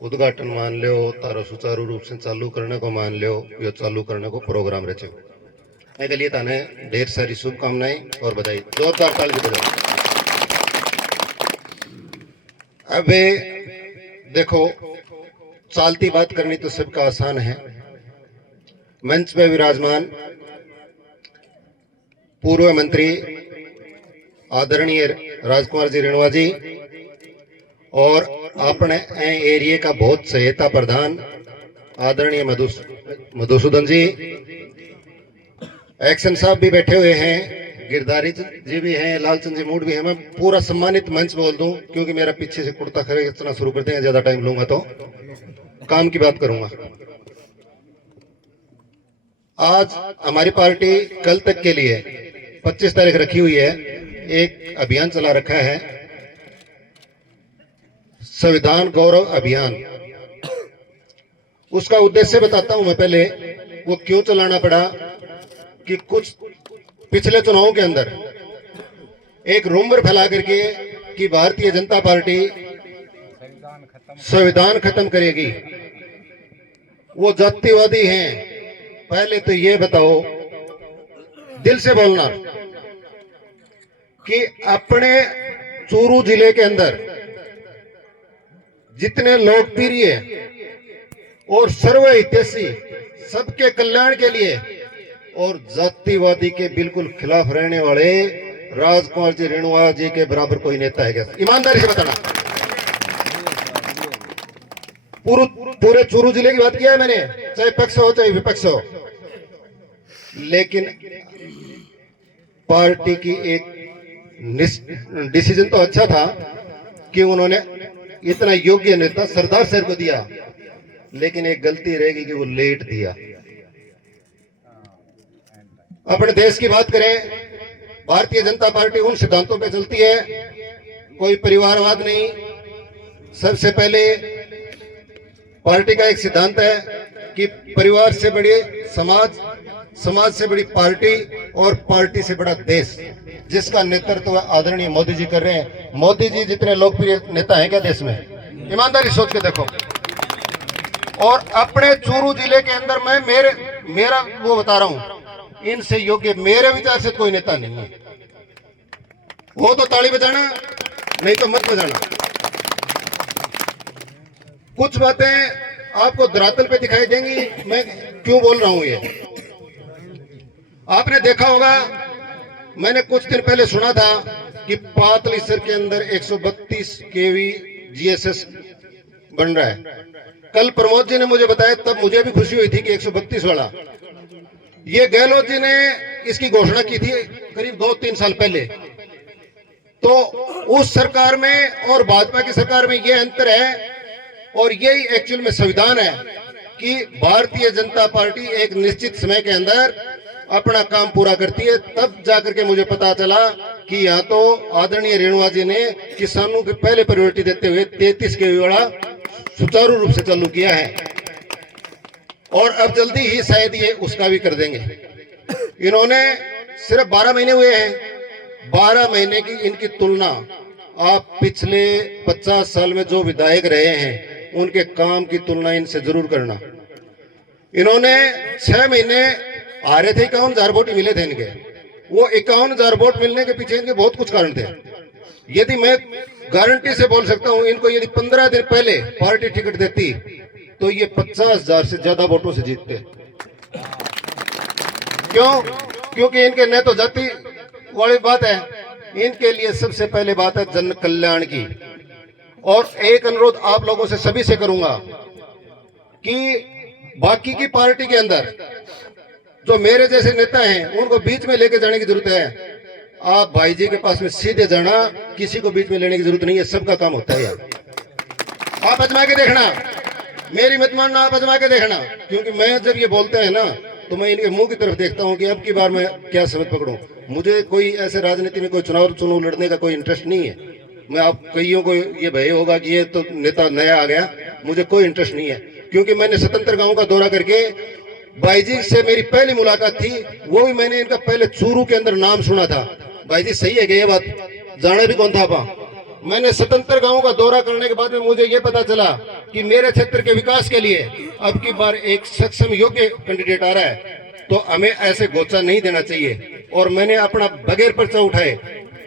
उद्घाटन मान लो, तारो सुचारू रूप से चालू करने को मान लो, यो चालू करने को प्रोग्राम रचे। मैं के लिए ताने ढेर सारी शुभकामनाएं और बधाई। जोरदार ताली बजाओ। अबे देखो, चालती बात करनी तो सबका आसान है। मंच पे विराजमान पूर्व मंत्री आदरणीय राजकुमार जी रेणुआ जी और अपने एरिया का बहुत सहायता प्रधान आदरणीय मधुसूदन जी, एक्शन साहब भी बैठे हुए हैं, गिरधारी जी भी हैं, लालचंद जी मूड भी हैं। मैं पूरा सम्मानित मंच बोल दूं क्योंकि मेरा पीछे से कुर्ता खरीदना शुरू करते हैं, ज्यादा टाइम लूंगा तो काम की बात करूंगा। आज हमारी पार्टी कल तक के लिए 25 तारीख रखी हुई है, एक अभियान चला रखा है, संविधान गौरव अभियान। उसका उद्देश्य बताता हूं मैं पहले, वो क्यों चलाना पड़ा कि कुछ पिछले चुनावों के अंदर एक रूमर फैला करके कि भारतीय जनता पार्टी संविधान खत्म करेगी, वो जातिवादी हैं। पहले तो ये बताओ, दिल से बोलना कि अपने चूरू जिले के अंदर जितने लोकप्रिय और सर्वहितैषी, सबके कल्याण के लिए और जातिवादी के बिल्कुल खिलाफ रहने वाले राजकुमार जी रेणुआ जी के बराबर कोई नेता है क्या? ईमानदारी से बताना। पूरे चूरू जिले की बात किया है मैंने, चाहे पक्ष हो चाहे विपक्ष हो। लेकिन पार्टी की एक डिसीजन तो अच्छा था कि उन्होंने इतना योग्य नेता सरदार साहब को दिया, लेकिन एक गलती रहेगी कि वो लेट दिया। अपने देश की बात करें, भारतीय जनता पार्टी उन सिद्धांतों पे चलती है, कोई परिवारवाद नहीं। सबसे पहले पार्टी का एक सिद्धांत है कि परिवार से बड़ी समाज, समाज से बड़ी पार्टी और पार्टी से बड़ा देश, जिसका नेतृत्व आदरणीय मोदी जी कर रहे हैं। मोदी जी जितने लोकप्रिय नेता हैं क्या देश में? ईमानदारी सोच के देखो। और अपने चूरू जिले के अंदर मैं मेरा वो बता रहा हूं, इनसे योग्य मेरे विचार से कोई नेता नहीं है। वो तो ताली बजाना, नहीं तो मत बजाना। कुछ बातें आपको धरातल पे दिखाई देंगी, मैं क्यों बोल रहा हूं ये। आपने देखा होगा, मैंने कुछ दिन पहले सुना था कि पातलीसर के अंदर 132 केवी जीएसएस बन रहा है। कल प्रमोद जी ने मुझे बताया, तब मुझे भी खुशी हुई थी कि 132 वाला। ये गहलोत जी ने इसकी घोषणा की थी करीब 2-3 साल पहले। तो उस सरकार में और भाजपा की सरकार में ये अंतर है, और यही एक्चुअल में संविधान है कि भारतीय जनता पार्टी एक निश्चित समय के अंदर अपना काम पूरा करती है। तब जाकर के मुझे पता चला कि यहाँ तो आदरणीय रेणुआ जी ने किसानों की पहले प्रायोरिटी देते हुए 33 केवी वाला सुचारू रूप से चालू किया है, और अब जल्दी ही शायद ये उसका भी कर देंगे। इन्होंने सिर्फ 12 महीने हुए हैं, 12 महीने की इनकी तुलना आप पिछले 50 साल में जो विधायक रहे हैं उनके काम की तुलना इनसे जरूर करना। इन्होंने 6 महीने हारे थे, 51,000 वोट मिले थे इनके। वो 51,000 वोट मिलने के पीछे इनके बहुत कुछ कारण थे। यदि मैं गारंटी से बोल सकता हूं, इनको यदि 15 दिन पहले पार्टी टिकट देती तो ये 50,000 से ज्यादा वोटों से जीतते। क्यों? क्योंकि इनके न तो जाति वाली बात है, इनके लिए सबसे पहले बात है जन कल्याण की। और एक अनुरोध आप लोगों से सभी से करूंगा कि बाकी की पार्टी के अंदर जो मेरे जैसे नेता हैं उनको बीच में लेके जाने की जरूरत है। आप भाई जी के पास में सीधे जाना, किसी को बीच में लेने की जरूरत नहीं है, सबका काम होता है यार। आप आजमा के देखना, मेरी मत मानना, आप आजमा के देखना। क्योंकि मैं जब ये बोलते हैं ना, तो मैं इनके मुंह की तरफ देखता हूं कि अब की बार मैं क्या समझ पकड़ूं। मुझे कोई ऐसे राजनीति में कोई चुनाव लड़ने का कोई इंटरेस्ट नहीं है। मैं आप कईयों को ये भय होगा कि ये तो नेता नया आ गया, मुझे कोई इंटरेस्ट नहीं है। क्योंकि मैंने स्वतंत्र गांव का दौरा करके भाई जी से मेरी पहली मुलाकात थी, वो भी मैंने इनका पहले चूरू के अंदर नाम सुना था। भाई जी सही है कि ये बात, जाने भी कौन था। मैंने स्वतंत्र गांव का दौरा करने के बाद में मुझे ये पता चला कि मेरे क्षेत्र के विकास के लिए अब की बार एक सक्षम योग्य कैंडिडेट आ रहा है, तो हमें ऐसे गोचा नहीं देना चाहिए। और मैंने अपना बगैर पर्चा उठाए,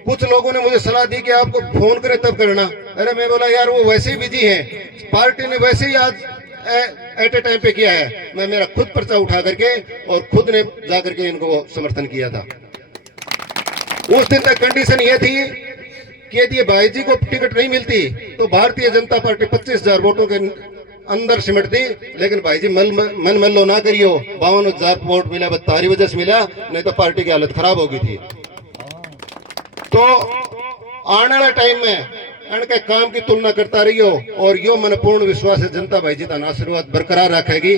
कुछ लोगों ने मुझे सलाह दी कि आपको फोन करे तब करना। अरे मैं बोला यार वो वैसे ही बिजी हैं, पार्टी ने वैसे ही आज एट ए टाइम पे किया है। मैं मेरा खुद पर्चा उठा करके और खुद ने जा करके इनको वो समर्थन किया था। उस दिन तक कंडीशन ये थी कि यदि भाई जी को टिकट नहीं मिलती तो भारतीय जनता पार्टी 25,000 वोटों के अंदर सिमट दी। लेकिन भाई जी मन मल्लो ना करियो, 52,000 वोट मिला बस तारी वजह से मिला, नहीं तो पार्टी की हालत खराब हो गई थी। तो आने वाले टाइम में इनके काम की तुलना करता रहियो और यो मन पूर्ण विश्वास है जनता भाई जी ताना आशीर्वाद बरकरार रखेगी।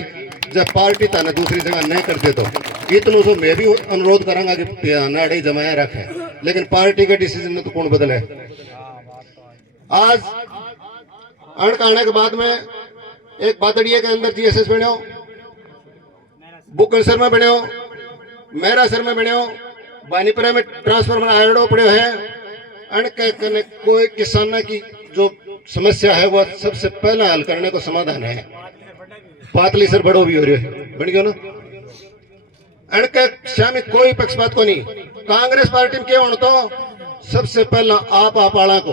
जब पार्टी ताना दूसरी जगह नहीं करते तो इतनों से मैं भी अनुरोध करूंगा कि नाड़े जमाया रखे, लेकिन पार्टी के डिसीजन में तो कौन बदले। आज अण आने के बाद में एक बादड़िया के अंदर जीएसएस बने, बुकनसर में बने, मेहरासर में बने, बानीपुरा में ट्रांसफार्मर आयड़ो पड़े है। अण के कोई किसान की जो समस्या है वो सबसे पहला हल करने को समाधान है। पातली सर बड़ो भी हो रही है, बन गयो ना। अण के शामी कोई पक्षपात को नहीं। कांग्रेस पार्टी में क्या होना तो सबसे पहला आप आला को,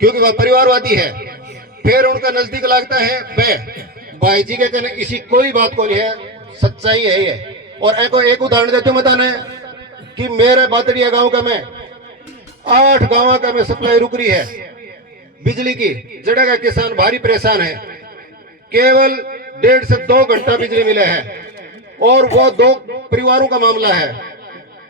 क्योंकि वह परिवारवादी है। फिर उनका नजदीक लगता है वे भाई जी के कहने इसी कोई बात को नहीं है, सच्चाई है ये। और एक उदाहरण देते हूँ बताने कि मेरे बादड़िया गांव का में 8 गांव का में सप्लाई रुक रही है बिजली की। जड़े का किसान भारी परेशान है, केवल 1.5 से 2 घंटा बिजली मिले है और वो 2 परिवारों का मामला है।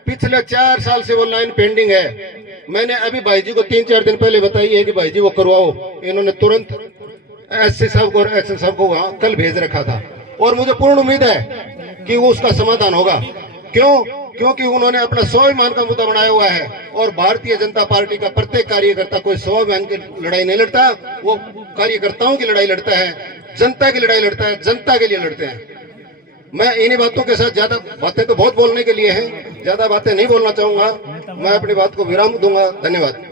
पिछले 4 साल से वो लाइन पेंडिंग है। मैंने अभी भाई जी को 3-4 दिन पहले बताई है कि भाई जी वो करवाओ। इन्होंने तुरंत एससी साहब को और एक्शन साहब को वहां कल भेज रखा था और मुझे पूर्ण उम्मीद है कि वो उसका समाधान होगा। क्योंकि उन्होंने अपना स्वाभिमान का मुद्दा बनाया हुआ है और भारतीय जनता पार्टी का प्रत्येक कार्यकर्ता कोई स्वाभिमान की लड़ाई नहीं लड़ता, वो कार्यकर्ताओं की लड़ाई लड़ता है, जनता की लड़ाई लड़ता है, जनता के लिए लड़ते हैं। मैं इन्हीं बातों के साथ ज्यादा बातें तो बहुत बोलने के लिए हैं, ज्यादा बातें नहीं बोलना चाहूंगा। मैं अपनी बात को विराम दूंगा। धन्यवाद।